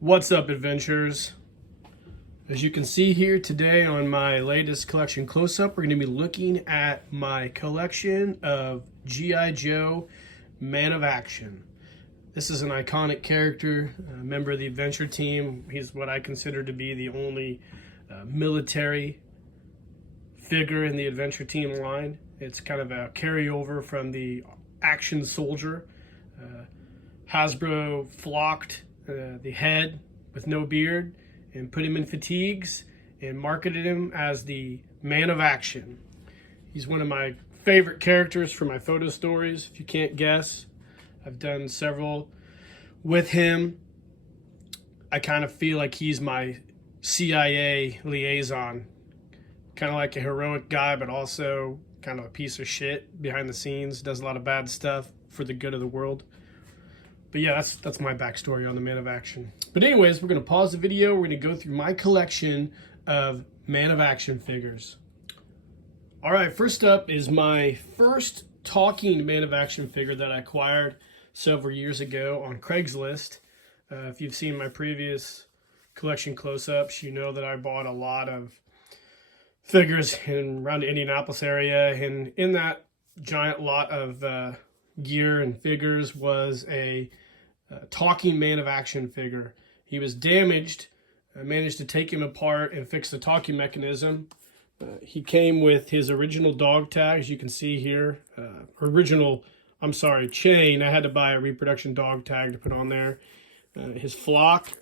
What's up, adventurers? As you can see here today on my latest collection close-up, we're going to be looking at my collection of G.I. Joe Man of Action. This is an iconic character, a member of the adventure team. He's what I consider to be the only military figure in the adventure team line. It's kind of a carryover from the action soldier. Hasbro flocked the head with no beard and put him in fatigues and marketed him as the Man of Action. He's one of my favorite characters for my photo stories, if you can't guess. I've done several with him. I kind of feel like he's my CIA liaison. Kind of like a heroic guy, but also kind of a piece of shit behind the scenes. Does a lot of bad stuff for the good of the world. But yeah, that's my backstory on the Man of Action. But anyways, we're going to pause the video. We're going to go through my collection of Man of Action figures. All right, first up is my first talking Man of Action figure that I acquired several years ago on Craigslist. If you've seen my previous collection close-ups, you know that I bought a lot of figures around the Indianapolis area. And in that giant lot of gear and figures was a talking Man of Action figure. He was damaged. I managed to take him apart and fix the talking mechanism. He came with his original dog tag, as you can see here. Chain. I had to buy a reproduction dog tag to put on there. His flock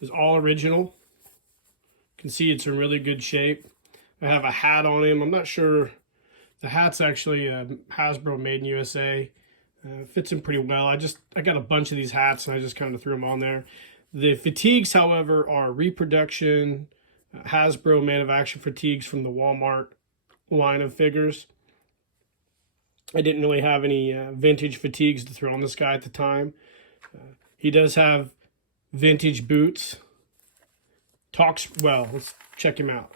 is all original. You can see it's in really good shape. I have a hat on him. I'm not sure. The hat's actually Hasbro made in USA. Fits him pretty well. I got a bunch of these hats and I just kind of threw them on there. The fatigues, however, are reproduction Hasbro Man of Action fatigues from the Walmart line of figures. I didn't really have any vintage fatigues to throw on this guy at the time. He does have vintage boots. Talks well. Let's check him out.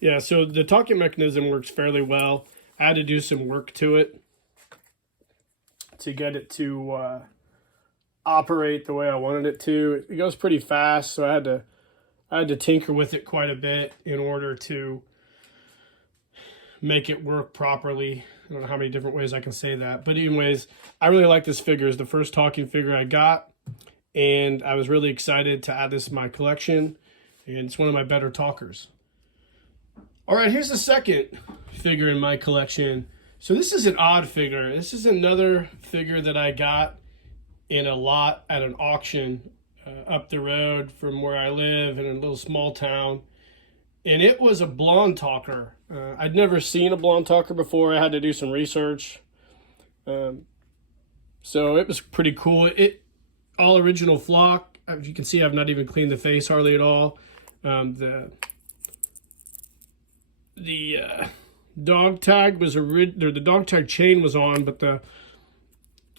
Yeah, so the talking mechanism works fairly well. I had to do some work to it to get it to operate the way I wanted it to. It goes pretty fast, so I had to tinker with it quite a bit in order to make it work properly. I don't know how many different ways I can say that. But anyways, I really like this figure. It's the first talking figure I got, and I was really excited to add this to my collection, and it's one of my better talkers. All right, here's the second figure in my collection. So this is an odd figure. This is another figure that I got in a lot at an auction up the road from where I live in a little small town. And it was a blonde talker. I'd never seen a blonde talker before. I had to do some research. So it was pretty cool. It all original flock. As you can see, I've not even cleaned the face hardly at all. The dog tag was the dog tag chain was on, but I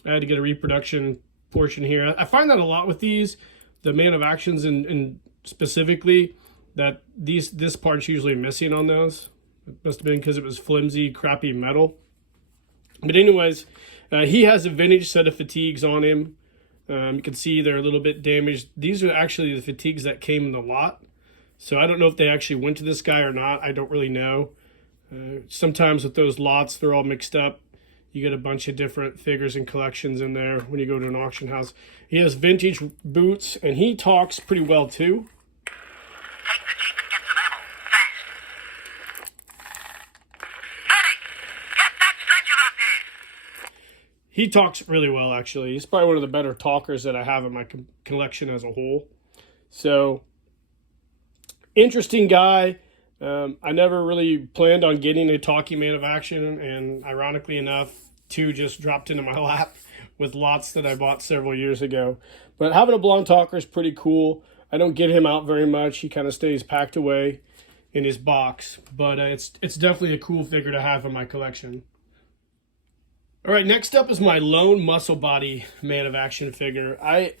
had to get a reproduction portion here. I find that a lot with these, the Man of Actions and specifically, that this part's usually missing on those. It must have been because it was flimsy, crappy metal. But anyways, he has a vintage set of fatigues on him. You can see they're a little bit damaged. These are actually the fatigues that came in the lot. So I don't know if they actually went to this guy or not. I don't really know. Sometimes with those lots, they're all mixed up. You get a bunch of different figures and collections in there when you go to an auction house. He has vintage boots, and he talks pretty well too. Take the jeep and get some ammo, fast. Medic, get that stretcher out there. He talks really well, actually. He's probably one of the better talkers that I have in my collection as a whole. So, interesting guy. I never really planned on getting a talking Man of Action, and ironically enough, two just dropped into my lap with lots that I bought several years ago. But having a blonde talker is pretty cool. I don't get him out very much. He kind of stays packed away in his box, but it's definitely a cool figure to have in my collection. All right, next up is my lone muscle body Man of Action figure. I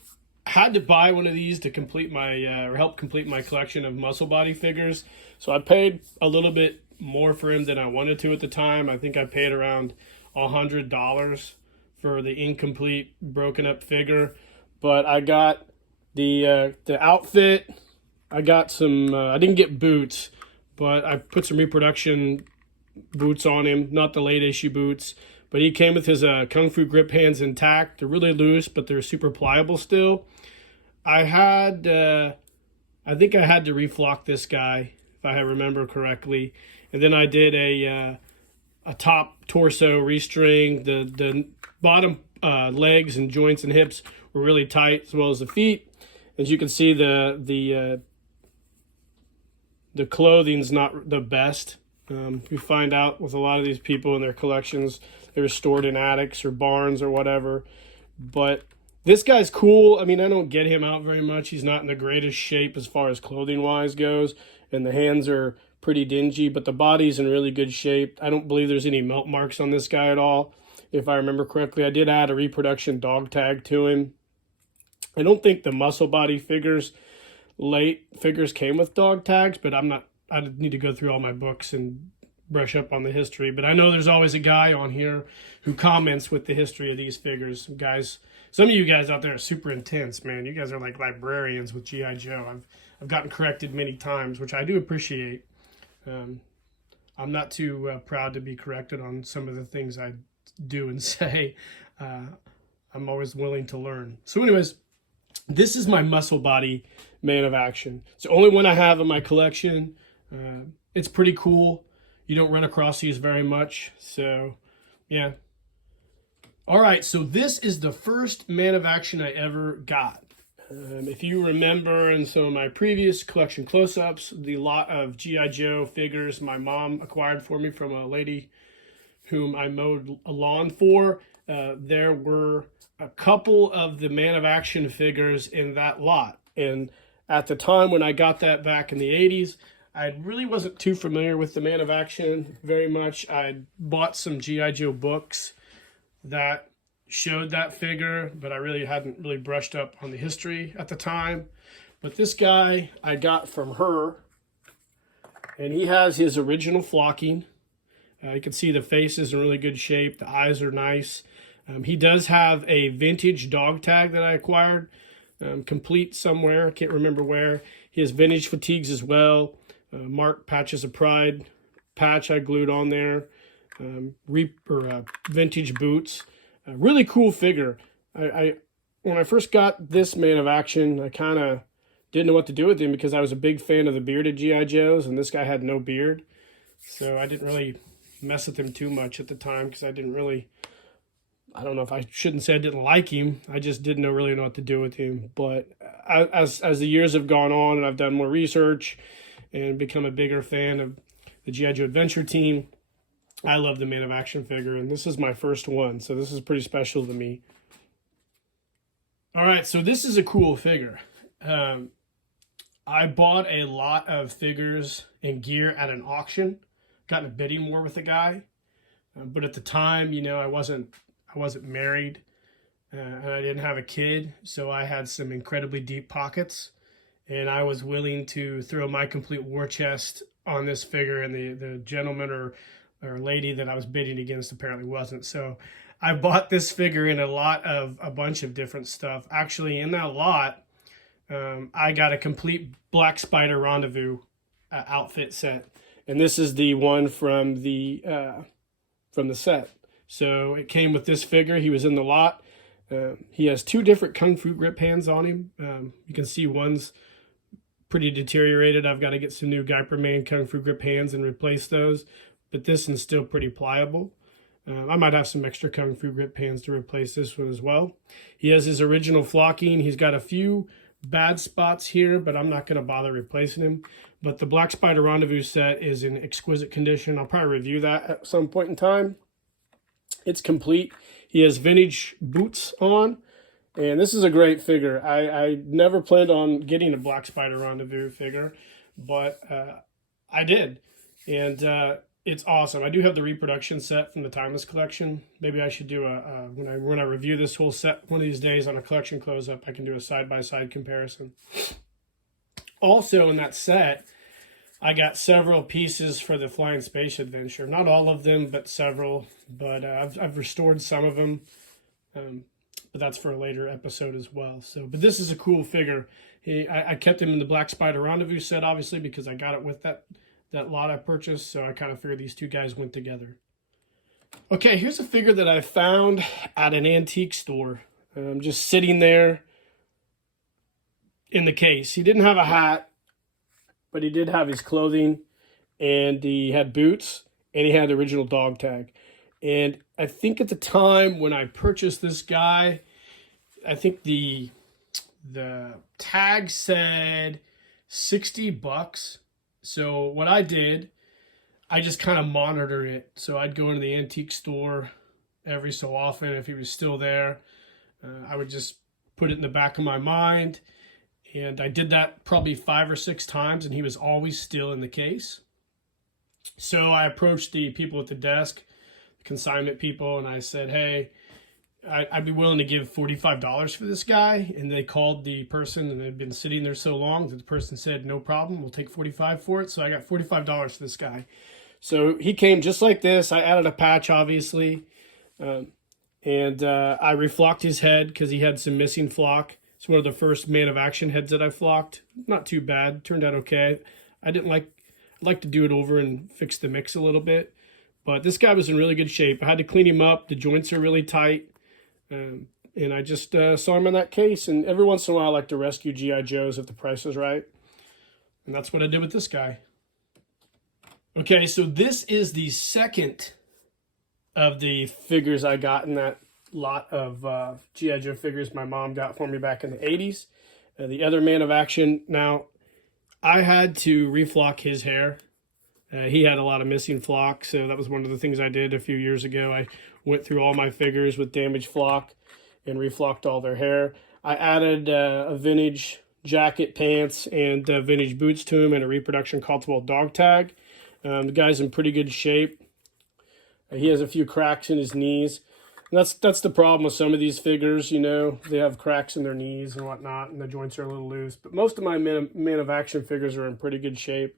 had to buy one of these to complete my or help complete my collection of muscle body figures. So I paid a little bit more for him than I wanted to at the time. I think I paid around $100 for the incomplete, broken up figure. But I got the outfit. I got some. I didn't get boots, but I put some reproduction boots on him. Not the late issue boots, but he came with his Kung Fu grip hands intact. They're really loose, but they're super pliable still. I think I had to reflock this guy, if I remember correctly. And then I did a top torso restring. The bottom legs and joints and hips were really tight, as well as the feet. As you can see, the clothing's not the best. We find out with a lot of these people in their collections, they're stored in attics or barns or whatever. But this guy's cool. I mean, I don't get him out very much. He's not in the greatest shape as far as clothing-wise goes, and the hands are pretty dingy, but the body's in really good shape. I don't believe there's any melt marks on this guy at all, if I remember correctly. I did add a reproduction dog tag to him. I don't think the muscle body figures, late figures, came with dog tags, but I need to go through all my books and brush up on the history. But I know there's always a guy on here who comments with the history of these figures. Some of you guys out there are super intense, man. You guys are like librarians with G.I. Joe. I've gotten corrected many times, which I do appreciate. I'm not too proud to be corrected on some of the things I do and say. I'm always willing to learn. So anyways, this is my muscle body man of action. It's the only one I have in my collection. It's pretty cool. You don't run across these very much. So yeah. All right, so this is the first man of action I ever got. If you remember in some of my previous collection close-ups, the lot of G.I. Joe figures my mom acquired for me from a lady whom I mowed a lawn for, there were a couple of the man of action figures in that lot. And at the time when I got that back in the 80s, I really wasn't too familiar with the man of action very much. I bought some G.I. Joe books that showed that figure, but I really hadn't really brushed up on the history at the time. But this guy I got from her, and he has his original flocking. You can see the face is in really good shape. The eyes are nice. He does have a vintage dog tag that I acquired, complete somewhere. I can't remember where. He has vintage fatigues as well. Mark Patches of Pride patch I glued on there. Vintage boots. Really cool figure. When I first got this man of action, I kind of didn't know what to do with him because I was a big fan of the bearded G.I. Joes, and this guy had no beard. So I didn't really mess with him too much at the time because I don't know if I shouldn't say I didn't like him. I just didn't really know what to do with him. But as the years have gone on and I've done more research and become a bigger fan of the G.I. Joe Adventure team, I love the man of action figure, and this is my first one, so this is pretty special to me. All right, so this is a cool figure. I bought a lot of figures and gear at an auction, got in a bidding war with the guy, but at the time, I wasn't married, and I didn't have a kid, so I had some incredibly deep pockets, and I was willing to throw my complete war chest on this figure, and the gentleman or lady that I was bidding against apparently wasn't. So I bought this figure in a bunch of different stuff. Actually, in that lot, I got a complete Black Spider Rendezvous outfit set, and this is the one from the set. So it came with this figure. He was in the lot. He has two different Kung Fu grip hands on him. You can see one's pretty deteriorated. I've got to get some new Guyperman Kung Fu grip hands and replace those. But this one's still pretty pliable. I might have some extra Kung Fu grip hands to replace this one as well. He has his original flocking. He's got a few bad spots here, but I'm not going to bother replacing him. But the Black Spider Rendezvous set is in exquisite condition. I'll probably review that at some point in time. It's complete. He has vintage boots on, and this is a great figure. I never planned on getting a Black Spider Rendezvous figure, but I did. And it's awesome. I do have the reproduction set from the Timeless collection. Maybe I should do when I review this whole set one of these days on a collection close-up, I can do a side-by-side comparison. Also in that set, I got several pieces for the Flying Space Adventure. Not all of them, but several. But I've restored some of them. But that's for a later episode as well. So, but this is a cool figure. I kept him in the Black Spider Rendezvous set, obviously, because I got it with that lot I purchased. So I kind of figured these two guys went together. Okay, here's a figure that I found at an antique store. Just sitting there in the case. He didn't have a hat, but he did have his clothing, and he had boots, and he had the original dog tag. And I think at the time when I purchased this guy, I think the tag said $60. So what I did, I just kind of monitored it. So I'd go into the antique store every so often. If he was still there, I would just put it in the back of my mind. And I did that probably 5 or 6 times, and he was always still in the case. So I approached the people at the desk, consignment people, and I said, hey, I'd be willing to give $45 for this guy. And they called the person, and they'd been sitting there so long that the person said, no problem, we'll take $45 for it. So I got $45 for this guy. So he came just like this. I added a patch, obviously, and I reflocked his head because he had some missing flock. It's one of the first Man of Action heads that I flocked. Not too bad. Turned out okay. I'd like to do it over and fix the mix a little bit. But this guy was in really good shape. I had to clean him up. The joints are really tight. And I just saw him in that case. And every once in a while, I like to rescue G.I. Joes if the price is right. And that's what I did with this guy. Okay, so this is the second of the figures I got in that lot of G.I. Joe figures my mom got for me back in the 80s. The other Man of Action. Now, I had to reflock his hair. He had a lot of missing flock, so that was one of the things I did a few years ago. I went through all my figures with damaged flock and reflocked all their hair. I added a vintage jacket, pants, and vintage boots to him and a reproduction Collateral dog tag. The guy's in pretty good shape. He has a few cracks in his knees. And that's the problem with some of these figures, you know. They have cracks in their knees and whatnot, and the joints are a little loose. But most of my Man of Action figures are in pretty good shape.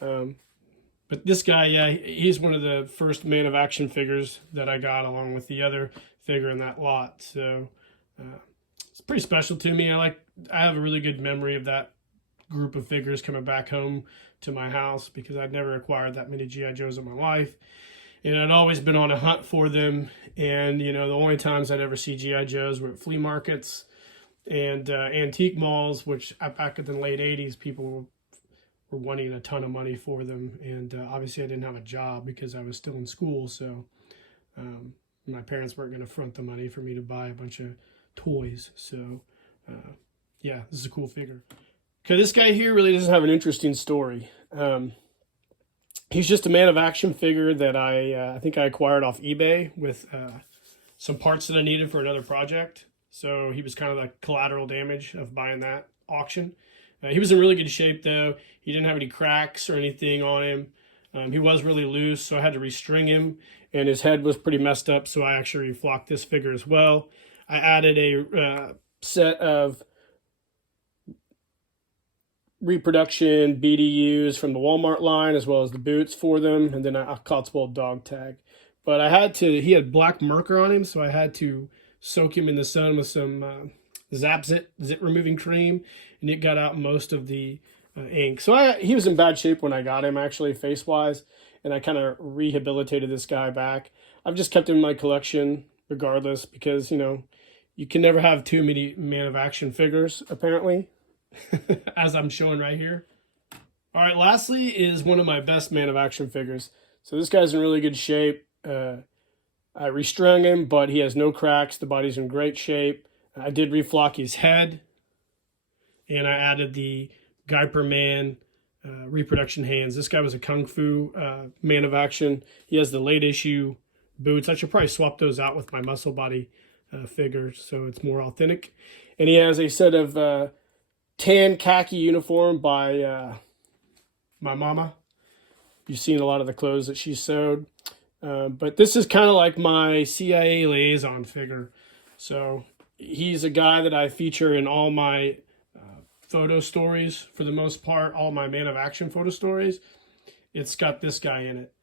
But this guy, yeah, he's one of the first Man of Action figures that I got, along with the other figure in that lot. So it's pretty special to me. I have a really good memory of that group of figures coming back home to my house, because I'd never acquired that many G.I. Joes in my life. And I'd always been on a hunt for them. And, you know, the only times I'd ever see G.I. Joes were at flea markets and antique malls, which back in the late 80s, people were wanting a ton of money for them. And obviously I didn't have a job because I was still in school. So my parents weren't going to front the money for me to buy a bunch of toys. So yeah, this is a cool figure. Okay, this guy here really doesn't have an interesting story. He's just a Man of Action figure that I think I acquired off eBay with some parts that I needed for another project. So he was kind of the collateral damage of buying that auction. He was in really good shape, though. He didn't have any cracks or anything on him. He was really loose, so I had to restring him, and his head was pretty messed up, so I actually reflocked this figure as well. I added a set of reproduction BDUs from the Walmart line, as well as the boots for them, and then a Cotswold dog tag. But he had black marker on him, so I had to soak him in the sun with some zit removing cream, and it got out most of the ink. So he was in bad shape when I got him, actually, face-wise, and I kind of rehabilitated this guy back. I've just kept him in my collection regardless, because, you know, you can never have too many Man of Action figures, apparently, as I'm showing right here. All right, lastly is one of my best Man of Action figures. So this guy's in really good shape. I restrung him, but he has no cracks. The body's in great shape. I did reflock his head, and I added the Guyper Man reproduction hands. This guy was a Kung Fu Man of Action. He has the late issue boots. I should probably swap those out with my Muscle Body figure so it's more authentic. And he has a set of tan khaki uniform by my mama. You've seen a lot of the clothes that she sewed. But this is kind of like my CIA liaison figure. So he's a guy that I feature in all my photo stories for the most part, all my Man of Action photo stories. It's got this guy in it.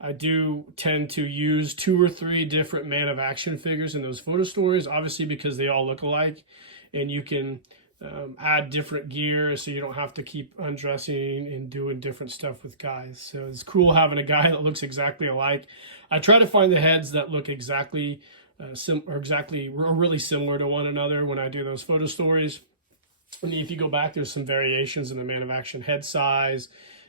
I do tend to use 2 or 3 different Man of Action figures in those photo stories, obviously because they all look alike, and you can add different gear so you don't have to keep undressing and doing different stuff with guys. So it's cool having a guy that looks exactly alike. I try to find the heads that look exactly really similar to one another when I do those photo stories. And if you go back, there's some variations in the Man of Action head size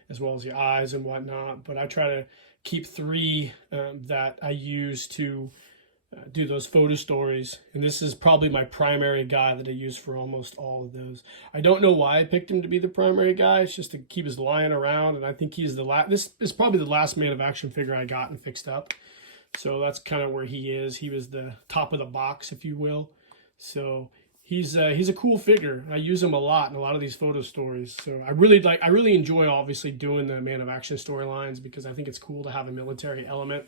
as well as the eyes and whatnot, but I try to keep 3 that I use to do those photo stories, and this is probably my primary guy that I use for almost all of those. I don't know why I picked him to be the primary guy. It's just to keep his lying around, and I think he's the last. This is probably the last Man of Action figure I got and fixed up, so that's kind of where he is. He was the top of the box, if you will. So he's a cool figure. I use him a lot in a lot of these photo stories. So I really enjoy obviously doing the Man of Action storylines because I think it's cool to have a military element.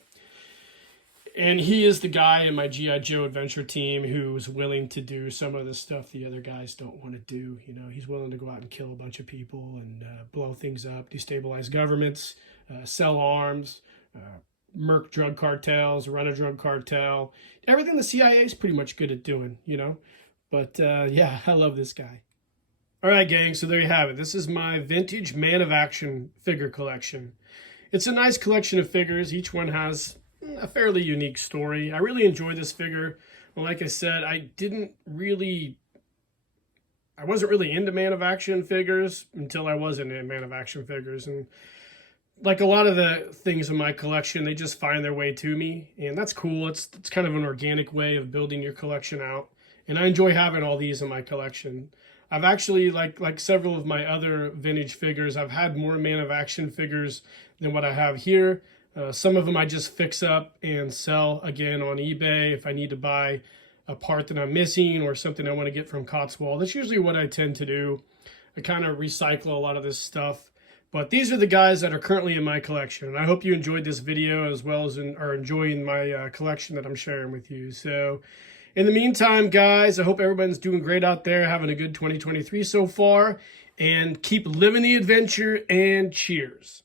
And he is the guy in my G.I. Joe adventure team who's willing to do some of the stuff the other guys don't want to do. You know, he's willing to go out and kill a bunch of people and blow things up, destabilize governments, sell arms, murk drug cartels, run a drug cartel. Everything the CIA is pretty much good at doing, you know. But yeah, I love this guy. All right, gang, so there you have it. This is my vintage Man of Action figure collection. It's a nice collection of figures. Each one has a fairly unique story. I really enjoy this figure. Well, like I said, I wasn't really into Man of Action figures until I was into Man of Action figures. And like a lot of the things in my collection, they just find their way to me. And that's cool. It's kind of an organic way of building your collection out. And I enjoy having all these in my collection. I've actually, like several of my other vintage figures, I've had more Man of Action figures than what I have here. Some of them I just fix up and sell again on eBay if I need to buy a part that I'm missing or something I want to get from Cotswold. That's usually what I tend to do. I kind of recycle a lot of this stuff. But these are the guys that are currently in my collection. And I hope you enjoyed this video as well as are enjoying my collection that I'm sharing with you. So in the meantime, guys, I hope everyone's doing great out there, having a good 2023 so far. And keep living the adventure, and cheers.